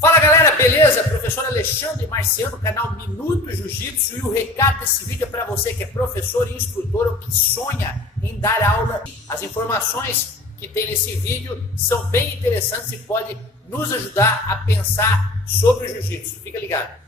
Fala galera, beleza? Professor Alexandre Marciano, canal Minuto Jiu-Jitsu, e o recado desse vídeo é para você que é professor e instrutor ou que sonha em dar aula. As informações que tem nesse vídeo são bem interessantes e podem nos ajudar a pensar sobre o Jiu-Jitsu. Fica ligado.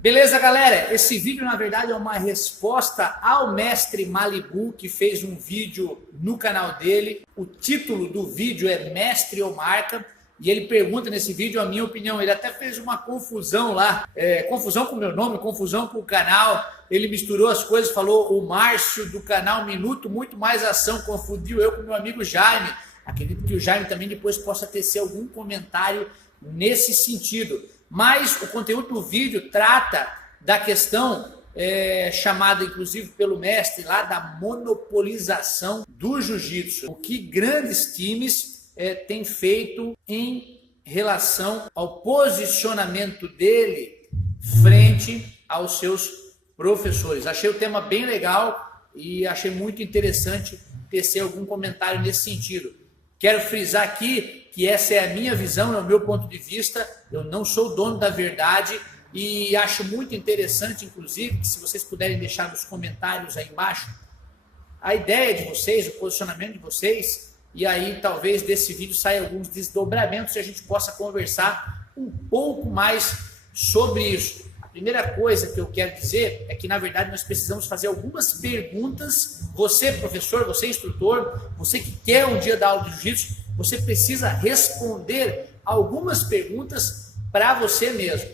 Beleza, galera? Esse vídeo, na verdade, é uma resposta ao mestre Malibu, que fez um vídeo no canal dele. O título do vídeo é Mestre ou Marca, e ele pergunta nesse vídeo a minha opinião. Ele até fez uma confusão lá, confusão com o meu nome, confusão com o canal. Ele misturou as coisas, falou o Márcio do canal Minuto, muito mais ação, confundiu eu com meu amigo Jaime. Acredito que o Jaime também depois possa tecer algum comentário nesse sentido. Mas o conteúdo do vídeo trata da questão chamada, inclusive, pelo mestre lá, da monopolização do jiu-jitsu. O que grandes times têm feito em relação ao posicionamento dele frente aos seus professores. Achei o tema bem legal e achei muito interessante tecer algum comentário nesse sentido. Quero frisar aqui que essa é a minha visão, é o meu ponto de vista. Eu não sou dono da verdade e acho muito interessante, inclusive, que se vocês puderem deixar nos comentários aí embaixo a ideia de vocês, o posicionamento de vocês, e aí talvez desse vídeo saia alguns desdobramentos e a gente possa conversar um pouco mais sobre isso. A primeira coisa que eu quero dizer é que, na verdade, nós precisamos fazer algumas perguntas. Você, professor, você, instrutor, você que quer um dia dar aula de jiu-jitsu, você precisa responder algumas perguntas para você mesmo.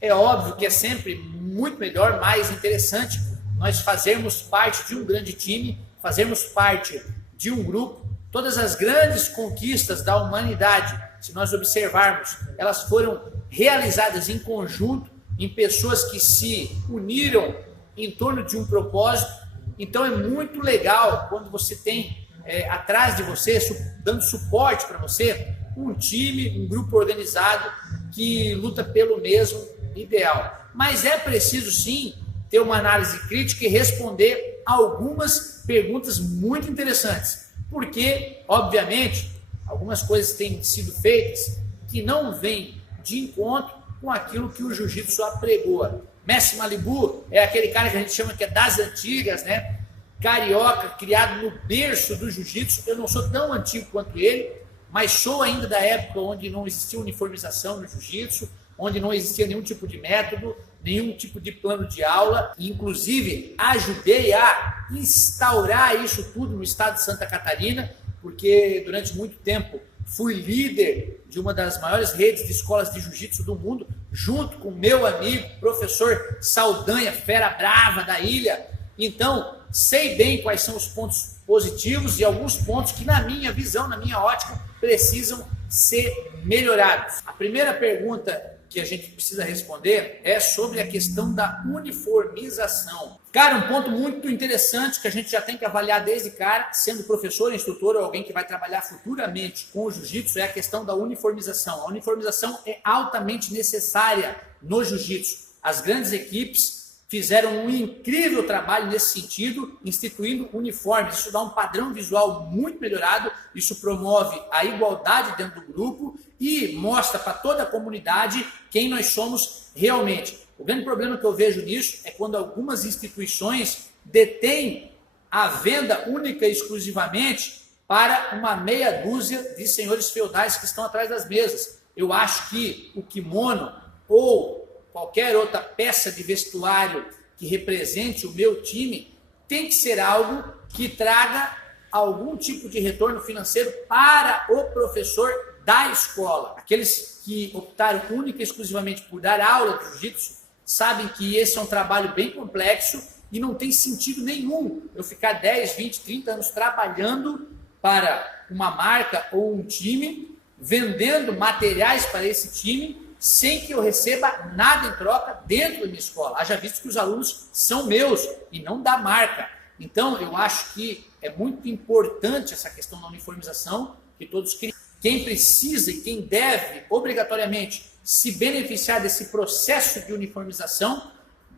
É óbvio que é sempre muito melhor, mais interessante nós fazermos parte de um grande time, fazermos parte de um grupo. Todas as grandes conquistas da humanidade, se nós observarmos, elas foram realizadas em conjunto, em pessoas que se uniram em torno de um propósito. Então é muito legal quando você tem atrás de você, dando suporte para você, um time, um grupo organizado que luta pelo mesmo ideal. Mas é preciso sim ter uma análise crítica e responder algumas perguntas muito interessantes, porque, obviamente, algumas coisas têm sido feitas que não vêm de encontro com aquilo que o jiu-jitsu apregoa. Mestre Malibu é aquele cara que a gente chama que é das antigas, né? Carioca, criado no berço do jiu-jitsu. Eu não sou tão antigo quanto ele, mas sou ainda da época onde não existia uniformização no jiu-jitsu, onde não existia nenhum tipo de método, nenhum tipo de plano de aula. Inclusive, ajudei a instaurar isso tudo no estado de Santa Catarina, porque durante muito tempo fui líder de uma das maiores redes de escolas de jiu-jitsu do mundo, junto com meu amigo, professor Saldanha, fera brava da ilha. Então, sei bem quais são os pontos positivos e alguns pontos que, na minha visão, na minha ótica, precisam ser melhorados. A primeira pergunta que a gente precisa responder é sobre a questão da uniformização. Cara, um ponto muito interessante que a gente já tem que avaliar desde cara, sendo professor, instrutor ou alguém que vai trabalhar futuramente com o jiu-jitsu, é a questão da uniformização. A uniformização é altamente necessária no jiu-jitsu. As grandes equipes fizeram um incrível trabalho nesse sentido, instituindo uniformes. Isso dá um padrão visual muito melhorado, isso promove a igualdade dentro do grupo e mostra para toda a comunidade quem nós somos realmente. O grande problema que eu vejo nisso é quando algumas instituições detêm a venda única e exclusivamente para uma meia dúzia de senhores feudais que estão atrás das mesas. Eu acho que o kimono ou qualquer outra peça de vestuário que represente o meu time tem que ser algo que traga algum tipo de retorno financeiro para o professor da escola. Aqueles que optaram única e exclusivamente por dar aula de jiu-jitsu sabem que esse é um trabalho bem complexo e não tem sentido nenhum eu ficar 10, 20, 30 anos trabalhando para uma marca ou um time, vendendo materiais para esse time, sem que eu receba nada em troca dentro da minha escola. Haja visto que os alunos são meus e não da marca. Então, eu acho que é muito importante essa questão da uniformização, que todos criem. Quem precisa e quem deve, obrigatoriamente, se beneficiar desse processo de uniformização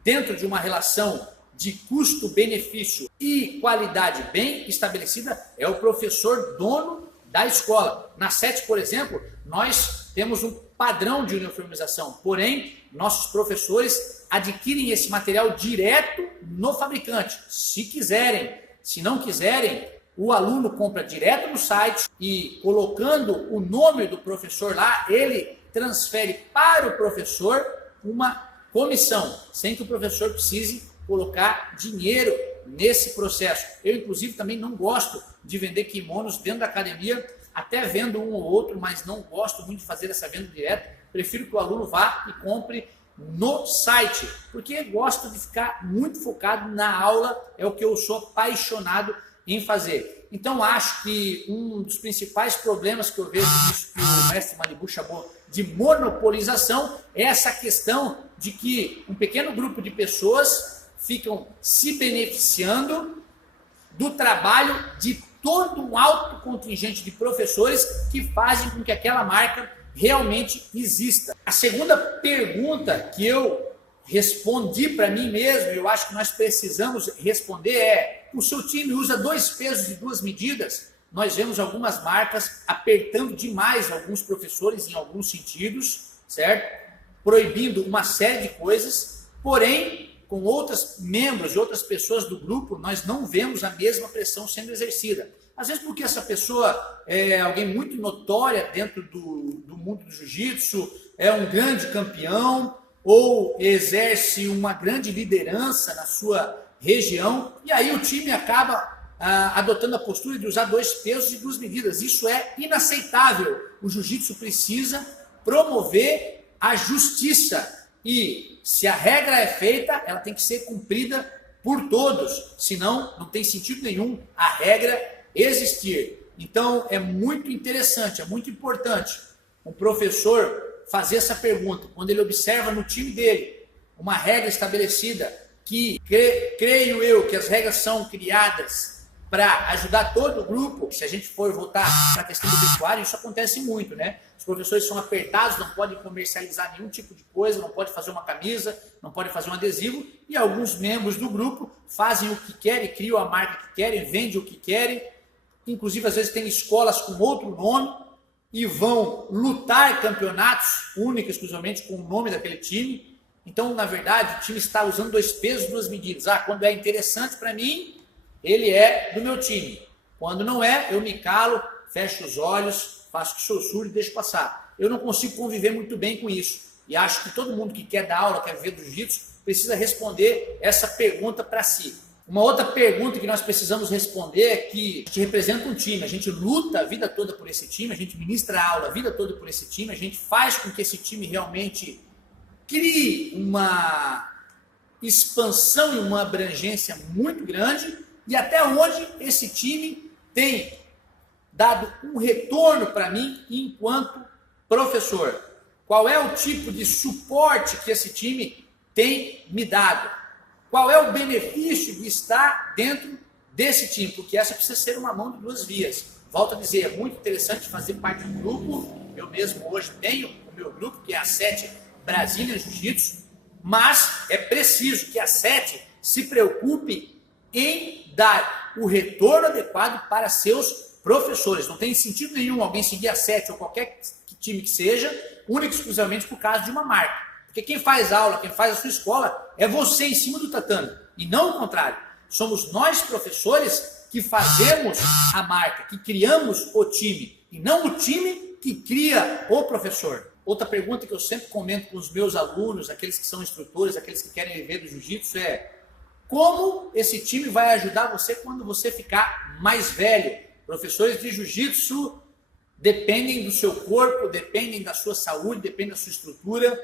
dentro de uma relação de custo-benefício e qualidade bem estabelecida é o professor dono da escola. Na SET, por exemplo, nós temos um padrão de uniformização, porém, nossos professores adquirem esse material direto no fabricante, se quiserem. Se não quiserem, o aluno compra direto no site e, colocando o nome do professor lá, ele transfere para o professor uma comissão, sem que o professor precise colocar dinheiro nesse processo. Eu, inclusive, também não gosto de vender kimonos dentro da academia, até vendo um ou outro, mas não gosto muito de fazer essa venda direta. Prefiro que o aluno vá e compre no site, porque gosto de ficar muito focado na aula, é o que eu sou apaixonado em fazer. Então, acho que um dos principais problemas que eu vejo nisso que o mestre Malibu chamou de monopolização é essa questão de que um pequeno grupo de pessoas ficam se beneficiando do trabalho de todo um alto contingente de professores que fazem com que aquela marca realmente exista. A segunda pergunta que eu respondi para mim mesmo, eu acho que nós precisamos responder é: o seu time usa 2 pesos e 2 medidas? Nós vemos algumas marcas apertando demais alguns professores em alguns sentidos, certo? Proibindo uma série de coisas, porém, com outros membros e outras pessoas do grupo, nós não vemos a mesma pressão sendo exercida. Às vezes porque essa pessoa é alguém muito notória dentro do mundo do jiu-jitsu, é um grande campeão, ou exerce uma grande liderança na sua região, e aí o time acaba adotando a postura de usar 2 pesos e 2 medidas. Isso é inaceitável. O jiu-jitsu precisa promover a justiça, e se a regra é feita, ela tem que ser cumprida por todos, senão não tem sentido nenhum a regra existir. Então é muito interessante, é muito importante um professor fazer essa pergunta quando ele observa no time dele uma regra estabelecida, que creio eu que as regras são criadas para ajudar todo o grupo. Se a gente for voltar para a questão do vestuário, isso acontece muito, né? Os professores são apertados, não podem comercializar nenhum tipo de coisa, não pode fazer uma camisa, não pode fazer um adesivo, e alguns membros do grupo fazem o que querem, criam a marca que querem, vendem o que querem, inclusive às vezes tem escolas com outro nome e vão lutar campeonatos única e exclusivamente com o nome daquele time. Então, na verdade, o time está usando 2 pesos, 2 medidas. Quando é interessante para mim, ele é do meu time. Quando não é, eu me calo, fecho os olhos, faço que sou surdo e deixo passar. Eu não consigo conviver muito bem com isso. E acho que todo mundo que quer dar aula, quer viver do jiu-jitsu, precisa responder essa pergunta para si. Uma outra pergunta que nós precisamos responder é que a gente representa um time, a gente luta a vida toda por esse time, a gente ministra a aula a vida toda por esse time, a gente faz com que esse time realmente crie uma expansão e uma abrangência muito grande, e até hoje esse time tem dado um retorno para mim enquanto professor. Qual é o tipo de suporte que esse time tem me dado? Qual é o benefício de estar dentro desse time? Porque essa precisa ser uma mão de 2 vias. Volto a dizer, é muito interessante fazer parte do grupo. Eu mesmo hoje tenho o meu grupo, que é a SET Brasília Jiu-Jitsu, mas é preciso que a SET se preocupe em dar o retorno adequado para seus professores. Não tem sentido nenhum alguém seguir a SET ou qualquer time que seja, única e exclusivamente por causa de uma marca. Porque quem faz aula, quem faz a sua escola, é você em cima do tatame, e não o contrário. Somos nós, professores, que fazemos a marca, que criamos o time, e não o time que cria o professor. Outra pergunta que eu sempre comento com os meus alunos, aqueles que são instrutores, aqueles que querem viver do jiu-jitsu, é: como esse time vai ajudar você quando você ficar mais velho? Professores de jiu-jitsu dependem do seu corpo, dependem da sua saúde, dependem da sua estrutura.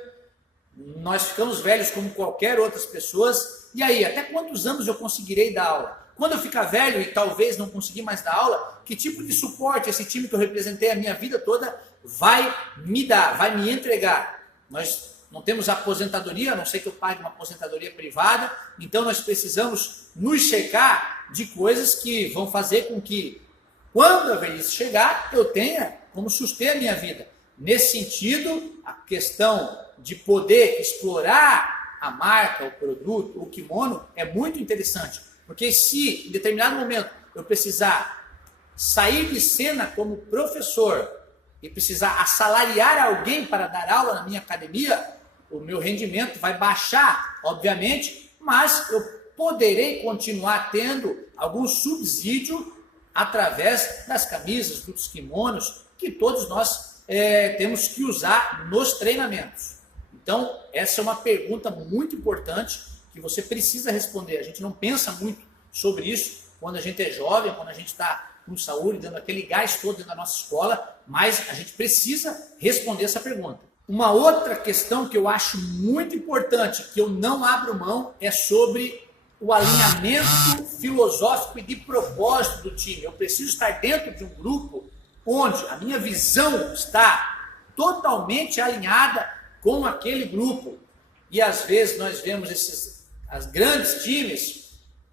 Nós ficamos velhos como qualquer outras pessoas. E aí, até quantos anos eu conseguirei dar aula? Quando eu ficar velho e talvez não conseguir mais dar aula, que tipo de suporte esse time que eu representei a minha vida toda vai me dar, vai me entregar? Nós não temos aposentadoria, a não ser que eu pague uma aposentadoria privada, então nós precisamos nos cercar de coisas que vão fazer com que, quando a velhice chegar, eu tenha como suster a minha vida. Nesse sentido, a questão de poder explorar a marca, o produto, o kimono, é muito interessante. Porque se em determinado momento eu precisar sair de cena como professor e precisar assalariar alguém para dar aula na minha academia, o meu rendimento vai baixar, obviamente, mas eu poderei continuar tendo algum subsídio através das camisas, dos kimonos, que todos nós temos que usar nos treinamentos. Então, essa é uma pergunta muito importante que você precisa responder. A gente não pensa muito sobre isso quando a gente é jovem, quando a gente está com saúde, dando aquele gás todo dentro da nossa escola, mas a gente precisa responder essa pergunta. Uma outra questão que eu acho muito importante, que eu não abro mão, é sobre o alinhamento filosófico e de propósito do time. Eu preciso estar dentro de um grupo onde a minha visão está totalmente alinhada com aquele grupo. E às vezes nós vemos as grandes times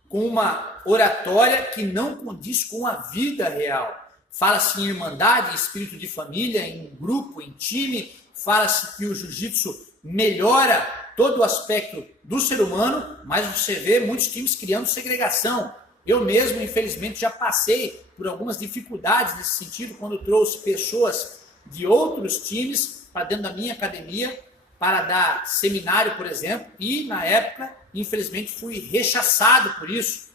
com uma oratória que não condiz com a vida real. Fala-se em irmandade, em espírito de família, em grupo, em time. Fala-se que o jiu-jitsu melhora todo o aspecto do ser humano, mas você vê muitos times criando segregação. Eu mesmo, infelizmente, já passei por algumas dificuldades nesse sentido, quando trouxe pessoas de outros times para dentro da minha academia para dar seminário, por exemplo, e na época, infelizmente, fui rechaçado por isso.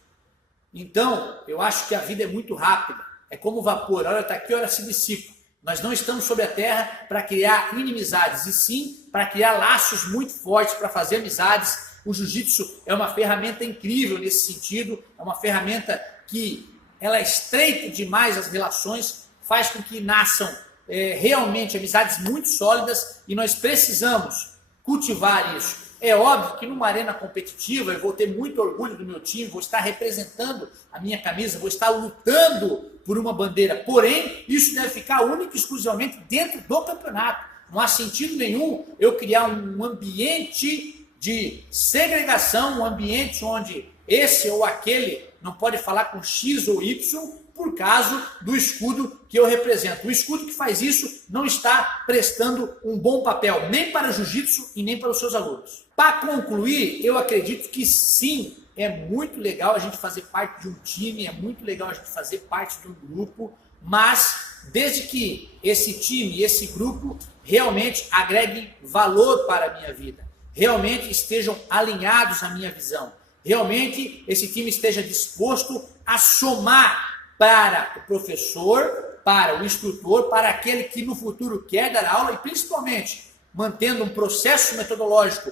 Então, eu acho que a vida é muito rápida, é como vapor, a hora está aqui, a hora se dissipa. Nós não estamos sobre a terra para criar inimizades, e sim para criar laços muito fortes, para fazer amizades. O jiu-jitsu é uma ferramenta incrível nesse sentido, é uma ferramenta que ela estreita demais as relações, faz com que nasçam realmente amizades muito sólidas, e nós precisamos cultivar isso. É óbvio que numa arena competitiva eu vou ter muito orgulho do meu time, vou estar representando a minha camisa, vou estar lutando por uma bandeira, porém isso deve ficar único e exclusivamente dentro do campeonato. Não há sentido nenhum eu criar um ambiente de segregação, um ambiente onde esse ou aquele não pode falar com X ou Y por causa do escudo que eu represento. O escudo que faz isso não está prestando um bom papel, nem para o jiu-jitsu e nem para os seus alunos. Para concluir, eu acredito que sim, é muito legal a gente fazer parte de um time, é muito legal a gente fazer parte de um grupo, mas desde que esse time, esse grupo realmente agreguem valor para a minha vida, realmente estejam alinhados à minha visão, realmente esse time esteja disposto a somar para o professor, para o instrutor, para aquele que no futuro quer dar aula e principalmente mantendo um processo metodológico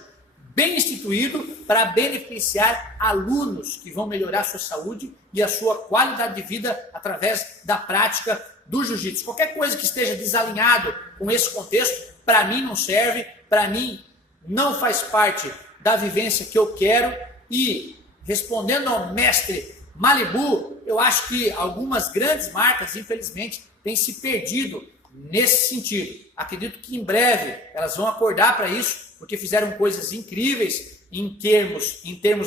bem instituído para beneficiar alunos que vão melhorar a sua saúde e a sua qualidade de vida através da prática do jiu-jitsu. Qualquer coisa que esteja desalinhado com esse contexto, para mim não serve, para mim não faz parte da vivência que eu quero. E respondendo ao mestre Malibu, eu acho que algumas grandes marcas, infelizmente, têm se perdido nesse sentido. Acredito que em breve elas vão acordar para isso, porque fizeram coisas incríveis em termos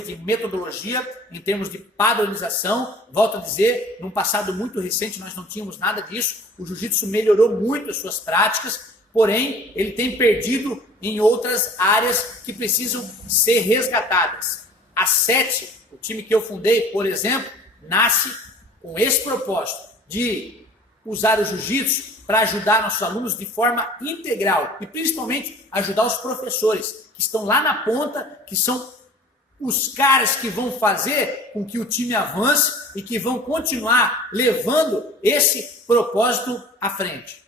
de metodologia, em termos de padronização. Volto a dizer, num passado muito recente nós não tínhamos nada disso. O jiu-jitsu melhorou muito as suas práticas, porém ele tem perdido em outras áreas que precisam ser resgatadas. A SET, o time que eu fundei, por exemplo, nasce com esse propósito de usar o jiu-jitsu para ajudar nossos alunos de forma integral e principalmente ajudar os professores que estão lá na ponta, que são os caras que vão fazer com que o time avance e que vão continuar levando esse propósito à frente.